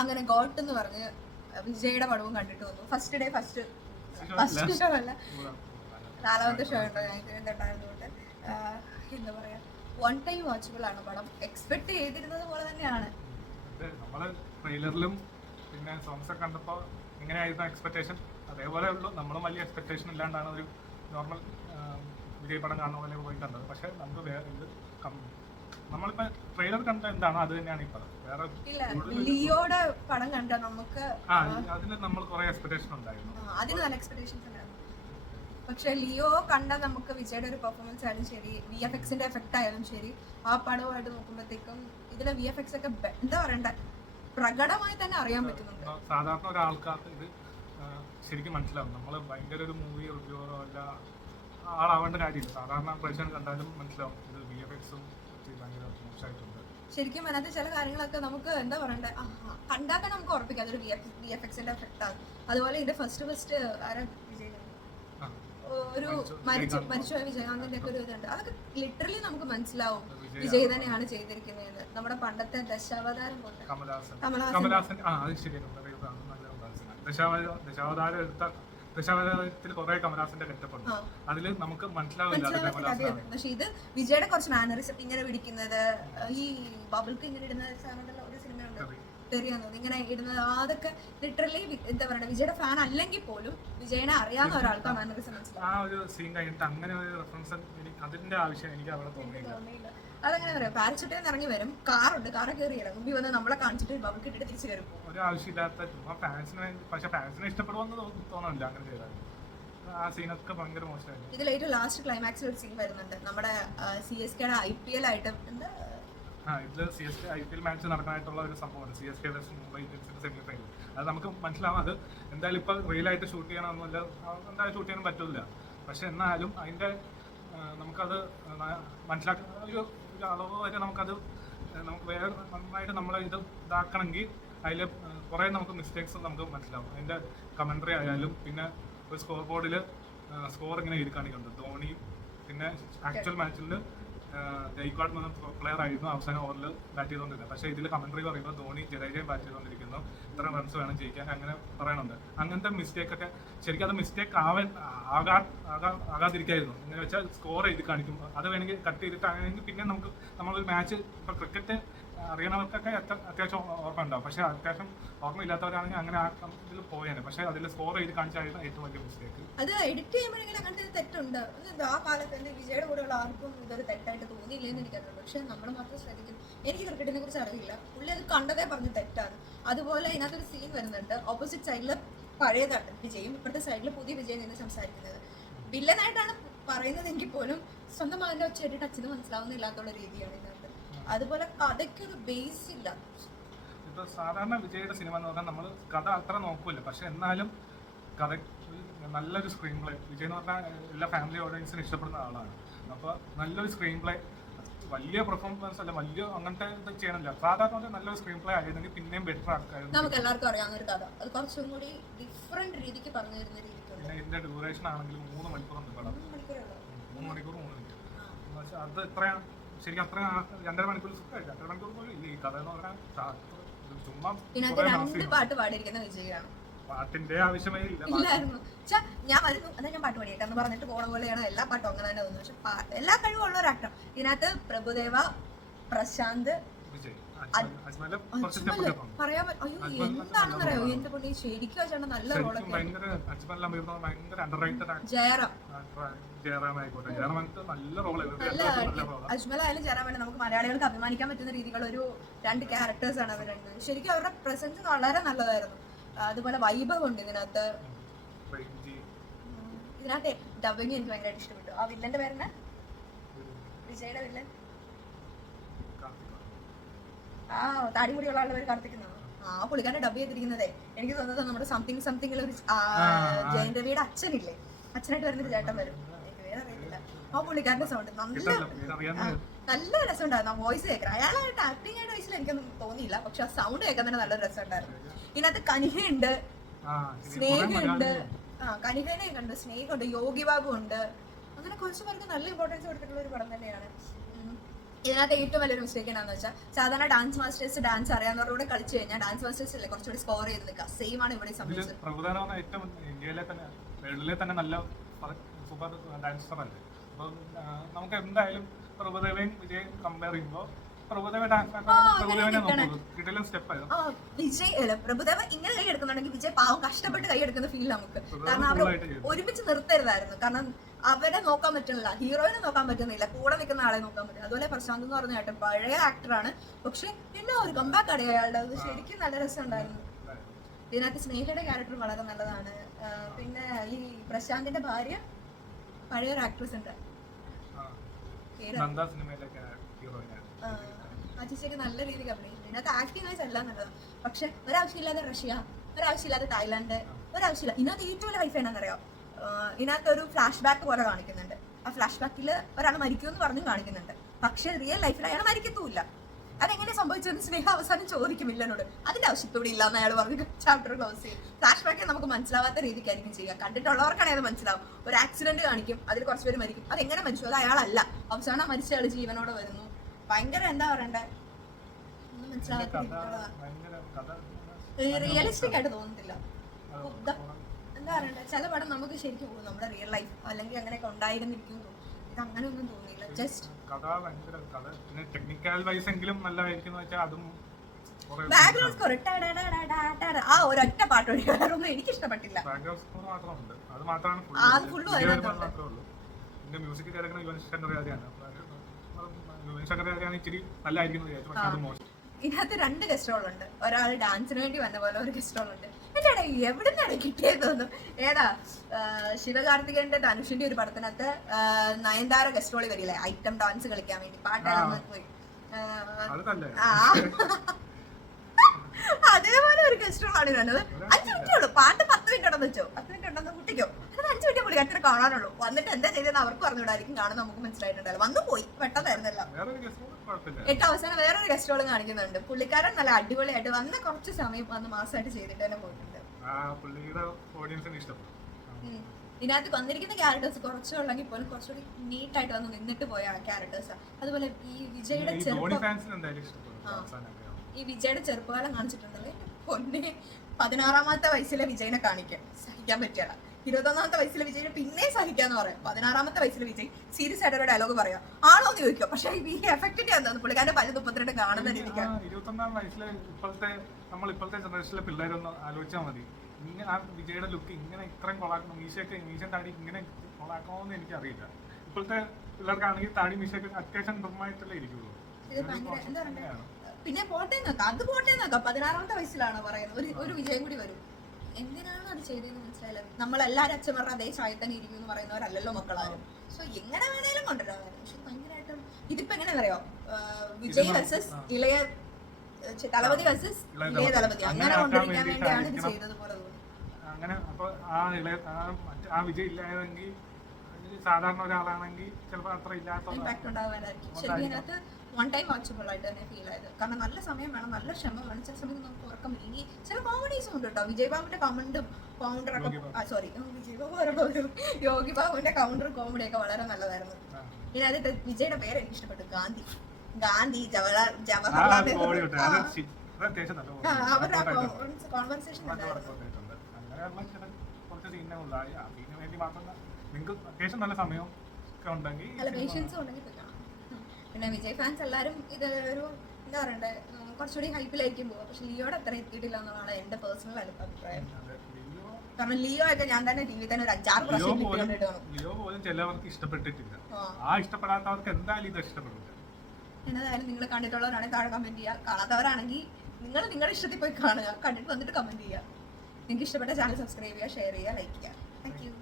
അങ്ങനെ ഗോട്ട് എന്ന് പറഞ്ഞ് വിജയുടെ പടവും കണ്ടിട്ട് വന്നു. ഫസ്റ്റ് ഡേ ഫസ്റ്റ് ഷോ അല്ല, 4ാമത്തെ ഷോ ഉണ്ടോ ഞങ്ങൾക്ക് എന്തുണ്ടായിരുന്നുകൊണ്ട് എന്താ പറയാ, വൺ ടൈം വാച്ചബിൾ ആണ് പടം. എക്സ്പെക്ട് ചെയ്തിരുന്നത് പോലെ തന്നെയാണ്. നമ്മള് ട്രെയിലറിലും പിന്നെ സോങ്സ് ഒക്കെ കണ്ടപ്പോ എങ്ങനെയായിരുന്നു എക്സ്പെക്ടേഷൻ അതേപോലെ ഉള്ളൂ. നമ്മളും വലിയ എക്സ്പെക്ടേഷൻ ഇല്ലാണ്ടാണ് ഒരു നോർമൽ വിജയ് പടം കാണുന്ന പോലെ പോയി കണ്ടത്. പക്ഷെ നമുക്ക് വേറെ ഇത് നമ്മളിപ്പോ ട്രെയിലർ കണ്ട എന്താണോ അത് തന്നെയാണ് ഇപ്പൊ. വേറെ ലിയോയുടെ പടം കണ്ട നമുക്ക് അതിന് നമ്മൾ കുറെ എക്സ്പെക്ടേഷൻ ഉണ്ടായിരുന്നു, അതിന് നല്ല എക്സ്പെക്ടേഷൻസ് ഉണ്ടായിരുന്നു. പക്ഷെ ലിയോ കണ്ട നമുക്ക് വിജയുടെ ഒരു പെർഫോമൻസ് ആയാലും ശരി, VFXന്റെ എഫക്റ്റ് ആയാലും ശരി, ആ പടവുമായിട്ട് നോക്കുമ്പോഴത്തേക്കും ഇതിലെ VFX ഒക്കെ എന്താ പറയണ്ട, പ്രകടമായി തന്നെ അറിയാൻ പറ്റുന്നുണ്ട്. സാധാരണ ഒരാൾക്കാർക്ക് ഇത് ശരിക്കും മനസ്സിലാവും. നമ്മൾ ഭയങ്കര ഒരു മൂവി റിവ്യൂറോ അല്ല ആളാവേണ്ട കാര്യമില്ല. സാധാരണ പ്രേക്ഷകൻ കണ്ടാലും മനസ്സിലാവും ഇത് VFXും ഭയങ്കര മോശമായിട്ടുണ്ട്. ശരിക്കും അതിനകത്ത് ചില കാര്യങ്ങളൊക്കെ നമുക്ക് എന്താ പറയണ്ടേ, കണ്ടാൽ തന്നെ നമുക്ക് ഉറപ്പിക്കാം അതൊരു VFXന്റെ എഫക്റ്റ് ആണ്. അതുപോലെ ഇതിന്റെ ഫസ്റ്റ് ആരാ, വിജയ് ഒരു മരിച്ചുപോയ വിജയകാന്തിന്റെ ഒക്കെ ഒരു ഇതുണ്ട്. അതൊക്കെ ലിറ്ററലി നമുക്ക് മനസ്സിലാവും വിജയ് തന്നെയാണ് ചെയ്തിരിക്കുന്നത്. നമ്മുടെ പണ്ടത്തെ ദശാവതാരം കൊണ്ട് ദശാവതാരത്തിൽ കുറെ കമലഹാസന്റെ ഗെറ്റപ്പുണ്ട്, അതില് നമുക്ക് മനസ്സിലാവില്ല. പക്ഷെ ഇത് വിജയുടെ കുറച്ച് മാനറിസം ഇങ്ങനെ പിടിക്കുന്നത്, ഈ ബബിൾക്ക് ഇങ്ങനെ ഇടുന്ന ഒരു സിനിമയുണ്ട് തെറിയാന്നത്, ഇങ്ങനെ ഇടുന്നത്, അതൊക്കെ ലിറ്ററലി എന്താ പറയുക, വിജയുടെ ഫാൻ അല്ലെങ്കിൽ പോലും വിജയനെ അറിയാവുന്ന ഒരാൾക്ക് മാനറിസം മനസ്സിലാവും. ആ ഒരു സീൻ കഴിഞ്ഞിട്ട് അങ്ങനെ ഒരു റെഫറൻസ് അതിന്റെ ആവശ്യം എനിക്ക് അവിടെ തോന്നിയില്ല. അതെങ്ങനെ പറയാം, പാരച്യൂട്ടിൽ ഇറങ്ങി വരും, കാറുണ്ട്, കാറെ കയറി മുമ്പിൽ വന്ന് നമ്മളെ കാണിച്ചിട്ട് ബബിൾക്ക് ഇട്ടിട്ട് തിരിച്ചു കയറി പോകും. ഒരു ആവശ്യമില്ലാത്ത ഫാൻസിനെ, പക്ഷെ ഫാൻസിനെ ഇഷ്ടപ്പെടുമെന്ന് തോന്നുന്നില്ല അങ്ങനെ ചെയ്താൽ. ആ സീനൊക്കെ ഭയങ്കര മോശമായിരുന്നു. ഇതിൽ ഏറ്റവും ലാസ്റ്റ് ക്ലൈമാക്സിൽ ഒരു സീൻ വരുന്നുണ്ട്, നമ്മുടെ CSKയുടെ IPL ആയിട്ട് എന്താ ഇതിൽ CSK IPL മാച്ച് നടക്കാനായിട്ടുള്ള ഒരു സംഭവമാണ്. CSK വേഴ്സസ് മുംബൈ ഇന്ത്യൻസിന്റെ സെമി ഫൈനൽ. അത് നമുക്ക് മനസ്സിലാവും. അത് എന്തായാലും ഇപ്പൊ റിയലായിട്ട് ഷൂട്ട് ചെയ്യണമെന്നില്ല, എന്തായാലും ഷൂട്ട് ചെയ്യാനും പറ്റില്ല. പക്ഷെ എന്നാലും അതിന്റെ നമുക്കത് മനസ്സിലാക്കുന്ന ഒരു അളവ് വരെ നമുക്ക് വേറെ നന്നായിട്ട് നമ്മളെ ഇതാക്കണമെങ്കിൽ അതിൽ കുറേ നമുക്ക് മിസ്റ്റേക്സ് നമുക്ക് മനസ്സിലാവും. അതിന്റെ കമന്ററി ആയാലും പിന്നെ ഒരു സ്കോർ ബോർഡിൽ സ്കോർ ഇങ്ങനെ എഴുതി കാണിക്കുന്നുണ്ട്. ധോണി പിന്നെ ആക്ച്വൽ മാച്ചിൽ ഗൈക്വാഡ് എന്ന പ്ലെയർ ആയിരുന്നു അവസാനം ഓവറിൽ ബാറ്റ് ചെയ്തുകൊണ്ടിരുന്നത്. പക്ഷേ ഇതിൽ കമന്ററി പറയുമ്പോൾ ധോണി ജഡേജയും ബാറ്റ് ചെയ്തുകൊണ്ടിരിക്കുന്നു, ഇത്ര റൺസ് വേണം ജയിക്കാൻ, അങ്ങനെ പറയുന്നുണ്ട്. അങ്ങനത്തെ മിസ്റ്റേക്ക് ഒക്കെ ശരിക്കും അത് മിസ്റ്റേക്ക് ആകാതിരിക്കായിരുന്നു. എന്ന് വെച്ചാൽ സ്കോർ എഴുതി കാണിക്കും, അത് വേണമെങ്കിൽ കട്ട് ചെയ്തിട്ട് ആണെങ്കിൽ പിന്നെ നമ്മളൊരു മാച്ച് ഇപ്പോൾ ക്രിക്കറ്റ് അറിയണവർക്കൊക്കെ അത്യാവശ്യം ഓർമ്മ ഉണ്ടാവും. പക്ഷേ അത്യാവശ്യം ഓർമ്മയില്ലാത്തവരാണെങ്കിൽ അങ്ങനെ ആ ഇതിൽ പോയാണ്. പക്ഷേ അതിൽ സ്കോർ ചെയ്ത് കാണിച്ചായിരുന്നു ഏറ്റവും വലിയ മിസ്റ്റേക്ക്. അത് എഡിറ്റ് ചെയ്യുമ്പോഴെങ്കിലും അങ്ങനത്തെ തെറ്റുണ്ട്. ആ കാലത്ത് എൻ്റെ വിജയുടെ കൂടെയുള്ള ആർക്കും ഇതൊരു തെറ്റായിട്ട് തോന്നിയില്ലെന്ന് എനിക്കറിയാം. പക്ഷെ നമ്മൾ മാത്രം ശ്രദ്ധിക്കും. എനിക്ക് ക്രിക്കറ്റിനെ കുറിച്ച് അറിയില്ല, പുള്ളി അത് കണ്ടതേ പറഞ്ഞ് തെറ്റാണ്. അതുപോലെ ഇതിനകത്തൊരു സീൻ വരുന്നുണ്ട്, ഓപ്പോസിറ്റ് സൈഡിൽ പഴയതാണ് വിജയും, ഇപ്പോഴത്തെ സൈഡിൽ പുതിയ വിജയം നിന്ന് സംസാരിക്കുന്നത്. വില്ലനായിട്ടാണ് പറയുന്നതെങ്കിൽ പോലും സ്വന്തം മകൻ്റെ ഒച്ചയായിട്ട് അച്ഛന് മനസ്സിലാവുന്നില്ലാത്തുള്ള രീതിയാണ് ഇതിനകത്ത്. അതുപോലെ കഥയ്ക്കൊരു ബേസ് ഇല്ല. ഇപ്പൊ സാധാരണ വിജയുടെ സിനിമ എന്ന് പറഞ്ഞാൽ നമ്മൾ കഥ അത്ര നോക്കൂല, പക്ഷെ എന്നാലും കഥ നല്ലൊരു സ്ക്രീൻ പ്ലേ. വിജയ് എന്ന് പറഞ്ഞാൽ എല്ലാ ഫാമിലി ഓഡിയൻസിനും ഇഷ്ടപ്പെടുന്ന ആളാണ്. അപ്പോൾ നല്ലൊരു സ്ക്രീൻ പ്ലേ, വലിയ പെർഫോമൻസ് അല്ല, വലിയ അങ്ങനത്തെ ഇത് ചെയ്യണില്ല. സാധാരണ നല്ലൊരു സ്ക്രീൻ പ്ലേ ആയിരുന്നെങ്കിൽ പിന്നെയും ബെറ്റർ ആക്കായിരുന്നു. നമുക്ക് എല്ലാവർക്കും അറിയാവുന്ന ഒരു കഥ, അത് കുറച്ചും കൂടി ഡിഫറെന്റ് രീതിക്ക് പറഞ്ഞു തരുന്ന രീതിക്ക്. പിന്നെ ഇതിന്റെ ഡ്യൂറേഷൻ ആണെങ്കിൽ 3 മണിക്കൂറുണ്ട് പടം. 3 മണിക്കൂർ 3 മിനിറ്റ്. പക്ഷെ അത് എത്രയാണ് ശരിക്കും അത്ര 2.5 മണിക്കൂർ 2.5 മണിക്കൂർ പോലും ഇല്ല. ഈ കഥ എന്ന് പറഞ്ഞാൽ ചുമ്മാ പാട്ട് പാടിയിരിക്കുന്ന വിജയാണ്. പാട്ടിന്റെ ആവശ്യമേ ഇല്ലായിരുന്നു. ഞാൻ വരുന്നു എന്നാ ഞാൻ പാട്ട് പാടിയേക്കാം എന്ന് പറഞ്ഞിട്ട് പോണ പോലെയാണ് എല്ലാ പാട്ടും അങ്ങനെ തന്നെ തോന്നുന്നു. പക്ഷെ എല്ലാ കഴിവുള്ള ഒരു ആക്ടർ ഇതിനകത്ത് പ്രഭുദേവ, പ്രശാന്ത്, പറയാൻ അയ്യോ എന്താണെന്ന് അറിയോ, എന്റെ പൊണ്ണി ശരിക്കും വെച്ചാൽ നല്ല റോളൊക്കെ. അജ്മൽ ആയാലും ജയറാമായാലും നമുക്ക് മലയാളികൾക്ക് അഭിമാനിക്കാൻ പറ്റുന്ന രീതിയിലുള്ള ഒരു 2 ക്യാരക്ടേഴ്സ് ആണ് അവർ രണ്ട്. ശരിക്കും അവരുടെ പ്രസൻസ് വളരെ നല്ലതായിരുന്നു. അതുപോലെ വൈഭവം ഉണ്ട് ഇതിനകത്ത്. ഇതിനകത്ത് ഡബിങ് എനിക്ക് ഭയങ്കരമായിട്ട് ഇഷ്ടപ്പെട്ടു. ആ വില്ലന്റെ പേരെന്നാ, വിജയുടെ വില്ലൻ, ആ താടിമുടിയുള്ള ആളുടെ പേര് കാർത്തിക്. ആ പുള്ളിക്കാരനെ ഡബ് ചെയ്തിരിക്കുന്നതേ എനിക്ക് തോന്നുന്നത് നമ്മുടെ സംതിങ്ങിൽ ഒരു ജയൻ രവിയുടെ അച്ഛനില്ലേ, അച്ഛനായിട്ട് വരുന്നൊരു ചേട്ടൻ വരും, എനിക്ക് വേറെ അറിയില്ല. ആ പുള്ളിക്കാരന്റെ സൗണ്ട് നല്ല രസമുണ്ടായിരുന്നു. ആ വോയിസ് കേൾക്കാൻ അയാളായിട്ട് ആക്ടിങ് ആയിട്ട് വയസ്സിൽ എനിക്കൊന്നും തോന്നിയില്ല, പക്ഷെ ആ സൗണ്ട് കേൾക്കാൻ തന്നെ നല്ല രസമുണ്ടായിരുന്നു. ഇതിനകത്ത് കനികയുണ്ട്, സ്നേഹയുണ്ട്, കനികനെ കണ്ട്, സ്നേഹമുണ്ട്, യോഗി ബാബു ഉണ്ട്, അങ്ങനെ കുറച്ച് പേർക്ക് നല്ല ഇമ്പോർട്ടൻസ് കൊടുത്തിട്ടുള്ള ഒരു പടം തന്നെയാണ്. ഇതിനകത്ത് ഏറ്റവും വലിയൊരു മിസ്റ്റേക്ക് എന്താണെന്ന് വെച്ചാൽ സാധാരണ ഡാൻസ് മാസ്റ്റേഴ്സ് ഡാൻസ് അറിയാവുന്നവരോട് കളിച്ചു കഴിഞ്ഞാൽ ഡാൻസ് മാസ്റ്റേഴ്സ് അല്ലേ കുറച്ചുകൂടി സ്കോർ ചെയ്ത് നിൽക്കുക. സെയിം ആണ് ഇവിടെ സംഭവിച്ചത്. പ്രഭുദേവ ഏറ്റവും ഇന്ത്യയിലെ തന്നെ വേൾഡിലെ തന്നെ നല്ല സൂപ്പർ ഡാൻസർ അല്ലേ. അപ്പോൾ നമുക്ക് എന്തായാലും പ്രഭുദേവയും വിജയ് കമ്പയർ ചെയ്യുമ്പോൾ പ്രഭുദേവ വിജയ് പ്രഭുദേവ ഇങ്ങനെ കൈ എടുക്കുന്നുണ്ടെങ്കിൽ വിജയ് പാവം കഷ്ടപ്പെട്ട് കൈ എടുക്കുന്ന ഫീൽ നമുക്ക്. കാരണം അവർ ഒരുമിച്ച് നിർത്തരുതായിരുന്നു. കാരണം അവരെ നോക്കാൻ പറ്റുന്നില്ല, ഹീറോയിനെ നോക്കാൻ പറ്റുന്നില്ല, കൂടെ നിൽക്കുന്ന ആളെ നോക്കാൻ പറ്റില്ല. അതുപോലെ പ്രശാന്ത് എന്ന് പറഞ്ഞ കേട്ടോ പഴയ ആക്ടറാണ്, പക്ഷെ പിന്നെ ഒരു കമ്പാക്ക് അടയ അയാളുടെ അത് ശരിക്കും നല്ല രസമുണ്ടായിരുന്നു. ഇതിനകത്ത് സ്നേഹയുടെ ക്യാരക്ടർ വളരെ നല്ലതാണ്. പിന്നെ ഈ പ്രശാന്തിന്റെ ഭാര്യ പഴയൊരു ആക്ട്രസ് ഉണ്ട്, ആ ചേച്ചിയൊക്കെ നല്ല രീതിക്ക് അഭിനയിച്ചു. ഇതിനകത്ത് ആക്ടിങ് വൈസ് എല്ലാം നല്ലതാണ്. പക്ഷെ ഒരാവശ്യമില്ലാതെ റഷ്യ, ഒരാവശ്യമില്ലാതെ തായ്ലാന്റ്, ഒരാവശ്യമില്ല. ഇതിനകത്ത് ഏറ്റവും വലിയ വൈഫ് എന്നാണെന്നറിയോ, ഇതിനകത്ത് ഒരു ഫ്ലാഷ് ബാക്ക് പോലെ കാണിക്കുന്നുണ്ട്. ആ ഫ്ലാഷ് ബാക്കിൽ ഒരാൾ മരിക്കുമെന്ന് പറഞ്ഞും കാണിക്കുന്നുണ്ട്. പക്ഷെ റിയൽ ലൈഫിൽ അയാൾ മരിക്കത്തുമില്ല. അതെങ്ങനെ സംഭവിച്ചെന്ന് സ്നേഹ അവസാനം ചോദിക്കും വില്ലനോട്. അതിന്റെ ആവശ്യത്തോടെ ഇല്ലാന്ന് അയാൾ പറഞ്ഞു ചാപ്റ്റർ ക്ലോസ് ചെയ്യും. ഫ്ലാഷ് ബാക്കിൽ നമുക്ക് മനസ്സിലാവാത്ത രീതിക്കായിരിക്കും ചെയ്യുക. കണ്ടിട്ടുള്ളവർക്കാണെങ്കിൽ അത് മനസ്സിലാവും. ഒരു ആക്സിഡന്റ് കാണിക്കും, അതിൽ കുറച്ച് പേര് മരിക്കും. അതെങ്ങനെ മരിച്ചു, അത് അയാളല്ല. അവസാനം മരിച്ച ആൾ ജീവനോടെ വരുന്നു. ഭയങ്കര എന്താ പറയണ്ടേ, ഒന്നും മനസ്സിലാവാത്ത റിയലിസ്റ്റിക് ആയിട്ട് തോന്നുന്നില്ല. എന്താ പറയണ്ടേ, ചില പടം നമുക്ക് ശരിക്കും പോകും നമ്മുടെ റിയൽ ലൈഫ് അല്ലെങ്കിൽ അങ്ങനെയൊക്കെ ഉണ്ടായിരുന്നിരിക്കും. ഇത് അങ്ങനെ ഒന്നും തോന്നിയില്ല. ജസ്റ്റ് ടെക്നിക്കൽ വൈസ് എങ്കിലും നല്ലതായിരിക്കും. ബാക്ക്ഗ്രൗണ്ട് സ്കോർ ആ ഒരൊറ്റ പാട്ട് വഴി വേറെ ഒന്നും എനിക്ക് ഇഷ്ടപ്പെട്ടില്ല. അത് ഫുള്ളും മ്യൂസിക് കേൾക്കുന്ന യുവൻ ശങ്കർ രാജയാണ്. യുവൻ ശങ്കർ രാജയാണ് ഇച്ചിരി നല്ലതായിരിക്കും. ഇതിനകത്ത് 2 ഗസ്റ്റ് റോളുണ്ട്. ഒരാൾ ഡാൻസിന് വേണ്ടി വന്ന പോലെ ഒരു ഗസ്റ്റ് റോളുണ്ട്. എന്റെ എവിടെ നിന്നാണ് കിട്ടിയതെന്ന്. ഏതാ ശിവകാർത്തികന്റെ ധനുഷിന്റെ ഒരു പടത്തിനകത്ത് നയൻതാര ഗസ്റ്റ് റോളി വരില്ലേ, ഐറ്റം ഡാൻസ് കളിക്കാൻ വേണ്ടി പാട്ടാടാൻ പോയി. അതേപോലെ ഒരു ഗസ്റ്റ് റോൾ ആണ് വേണ്ടത്. 5 മിനിറ്റേ ഉള്ളൂ. പാട്ട് 10 മിനിറ്റ് ഉണ്ടെന്ന് വെച്ചോ, 10 മിനിറ്റ് ഉണ്ടെന്ന് കുട്ടിക്കോ, അത് 5 മിനിറ്റ് പുള്ളി അത്ര കാണാനുള്ളൂ. വന്നിട്ട് എന്താ ചെയ്തതെന്ന് അവർക്ക് പറഞ്ഞുകൂടായിരിക്കും. കാണുന്ന നമുക്ക് മനസ്സിലായിട്ടുണ്ടല്ലോ. വന്നു പോയി പെട്ടെന്നായിരുന്നല്ലോ. ഏറ്റവും അവസാനം വേറൊരു ഗസ്റ്റ് റോൾ കാണിക്കുന്നുണ്ട്. പുള്ളിക്കാരൻ നല്ല അടിപൊളിയായിട്ട് വന്ന കുറച്ച് സമയം വന്ന് മാസമായിട്ട് ചെയ്തിട്ട് തന്നെ പോയിട്ടുണ്ട്. ഇതിനകത്ത് വന്നിരിക്കുന്ന ക്യാരക്ടേഴ്സ് കുറച്ചുള്ളെങ്കിൽ പോലും കുറച്ചുകൂടി നീറ്റായിട്ട് വന്ന് നിന്നിട്ട് പോയ ക്യാരക്ടേഴ്സ്. അതുപോലെ ഈ വിജയുടെ ചെറുപ്പകാലം കാണിച്ചിട്ടുണ്ടല്ലേ പൊന്നെ. 16-ാമത്തെ വയസ്സിലെ വിജയനെ കാണിക്കാൻ സഹിക്കാൻ പറ്റില്ല. 21-ാമത്തെ വയസ്സിലെ വിജയിനെ പിന്നെ സഹിക്കാന്ന് പറയാം. 16-ാമത്തെ വയസ്സിലെ വിജയ് സീരിയസ് ആയിട്ട് ഒരു ഡയലോഗ് പറയാം, ആണോ എന്ന് ചോദിക്കുക. പക്ഷെ ഈ എഫക്റ്റിന്റെ എന്താന്ന് പുള്ളിക്കാരന്റെ 32 കാണുന്ന രീതിക്കാണ്. 21-ാം വയസ്സിലെ ഇപ്പോഴത്തെ ജനറേഷനിലെ പിള്ളേരൊന്ന് ആലോചിച്ചാൽ മതി. ഇങ്ങനെ ആ വിജയുടെ ലുക്ക് ഇങ്ങനെ ഇത്രയും കൊളാക്കണം, മീശ താടി ഇങ്ങനെ കൊളാക്കണമെന്ന് എനിക്കറിയില്ല. ഇപ്പോഴത്തെ പിള്ളേർക്കാണെങ്കിൽ താടി മീശയൊക്കെ അത്യാവശ്യം നന്നായിട്ടല്ലേ ഇരിക്കുള്ളൂ. പിന്നെ പോട്ടെ നോക്കാം, അത് പോട്ടെ നോക്കാം. 16-ാമത്തെ വയസ്സിലാണോ പറയുന്നത്, ഒരു വിജയം കൂടി വരും. എന്തിനാണ് അത് ചെയ്തതെന്ന് മനസ്സിലായില്ല. നമ്മളെല്ലാരും അച്ഛന്മാരുടെ അതേ ചായ തന്നെ ഇരിക്കും എന്ന് പറയുന്നവരല്ലല്ലോ മക്കളാരും. സോ എങ്ങനെ വേണേലും കൊണ്ടുവരാമായിരുന്നു. പക്ഷെ ഭയങ്കരമായിട്ടും ഇതിപ്പോ എങ്ങനെ പറയാ, വിജയ് വേഴ്സസ് ഇളയ തലപതി വേഴ്സസ് ഇളയ തലപതി അങ്ങനെ കൊണ്ടുവരിക്കാൻ വേണ്ടിയാണ് ഇത് ചെയ്തത് പോലെ തോന്നി. അങ്ങനെ അപ്പൊ ആ വിജയ് ഇല്ലായെങ്കിൽ സാധാരണ ഒരാളാണെങ്കിൽ ചിലപ്പോൾ അത്ര ഇല്ലാത്ത ഇമ്പാക്ട് ഉണ്ടാവാനായിരിക്കും. ശരിക്കും ഇതിനകത്ത് വൺ ടൈം വാച്ചബിൾ ആയിട്ട് തന്നെ ഫീൽ ആയത്. കാരണം നല്ല സമയം വേണം, നല്ല ക്ഷമ വേണം. ചില സമയത്ത് നമുക്ക് ഉറക്കം ഇനി ചില കോമഡീസും ഉണ്ട് കേട്ടോ. വിജയ് ബാബുവിന്റെ കമന്റും കൗണ്ടറൊക്കെ വിജയ് ബാബു പറയുമ്പോൾ യോഗി ബാബുവിന്റെ കൗണ്ടർ കോമഡി ഒക്കെ വളരെ നല്ലതായിരുന്നു. ഇതിനകത്ത് വിജയുടെ പേര് എനിക്ക് ഇഷ്ടപ്പെട്ടു, ഗാന്ധി ജവഹർലാൽ. അവരുടെ കോൺവെർസേഷൻ നല്ല സമയം ഉണ്ടെങ്കിൽ പിന്നെ വിജയ് ഫാൻസ് എല്ലാരും ഇത് ഒരു എന്താ പറയണ്ടേ, കുറച്ചുകൂടി ഹൈപ്പിലായിരിക്കും പോവുക. പക്ഷെ ലിയോടെ അത്ര എത്തിയിട്ടില്ല എന്നുള്ളതാണ് എന്റെ പേഴ്സണൽ അഭിപ്രായം. കാരണം ലിയോ ഒക്കെ ഞാൻ തന്നെ ടി വി തന്നെ ഒരു 5-6 പ്രാവശ്യം ലിയോ പോലും ചിലവർക്ക് ഇഷ്ടപ്പെട്ടിട്ടില്ല. ആ ഇഷ്ടപ്പെടാത്തവർക്ക് എന്തായാലും ഇത് ഇഷ്ടപ്പെടില്ല. എന്നതായാലും നിങ്ങൾ കണ്ടിട്ടുള്ളവരാണെങ്കിൽ താഴെ കമന്റ് ചെയ്യുക. കാണാത്തവരാണെങ്കിൽ നിങ്ങൾ നിങ്ങളുടെ ഇഷ്ടത്തിൽ പോയി കാണുക, കണ്ടിട്ട് വന്നിട്ട് കമന്റ് ചെയ്യുക. നിങ്ങൾക്ക് ഇഷ്ടപ്പെട്ട ചാനൽ സബ്സ്ക്രൈബ് ചെയ്യുക, ഷെയർ ചെയ്യുക, ലൈക്ക് ചെയ്യുക. Thank you.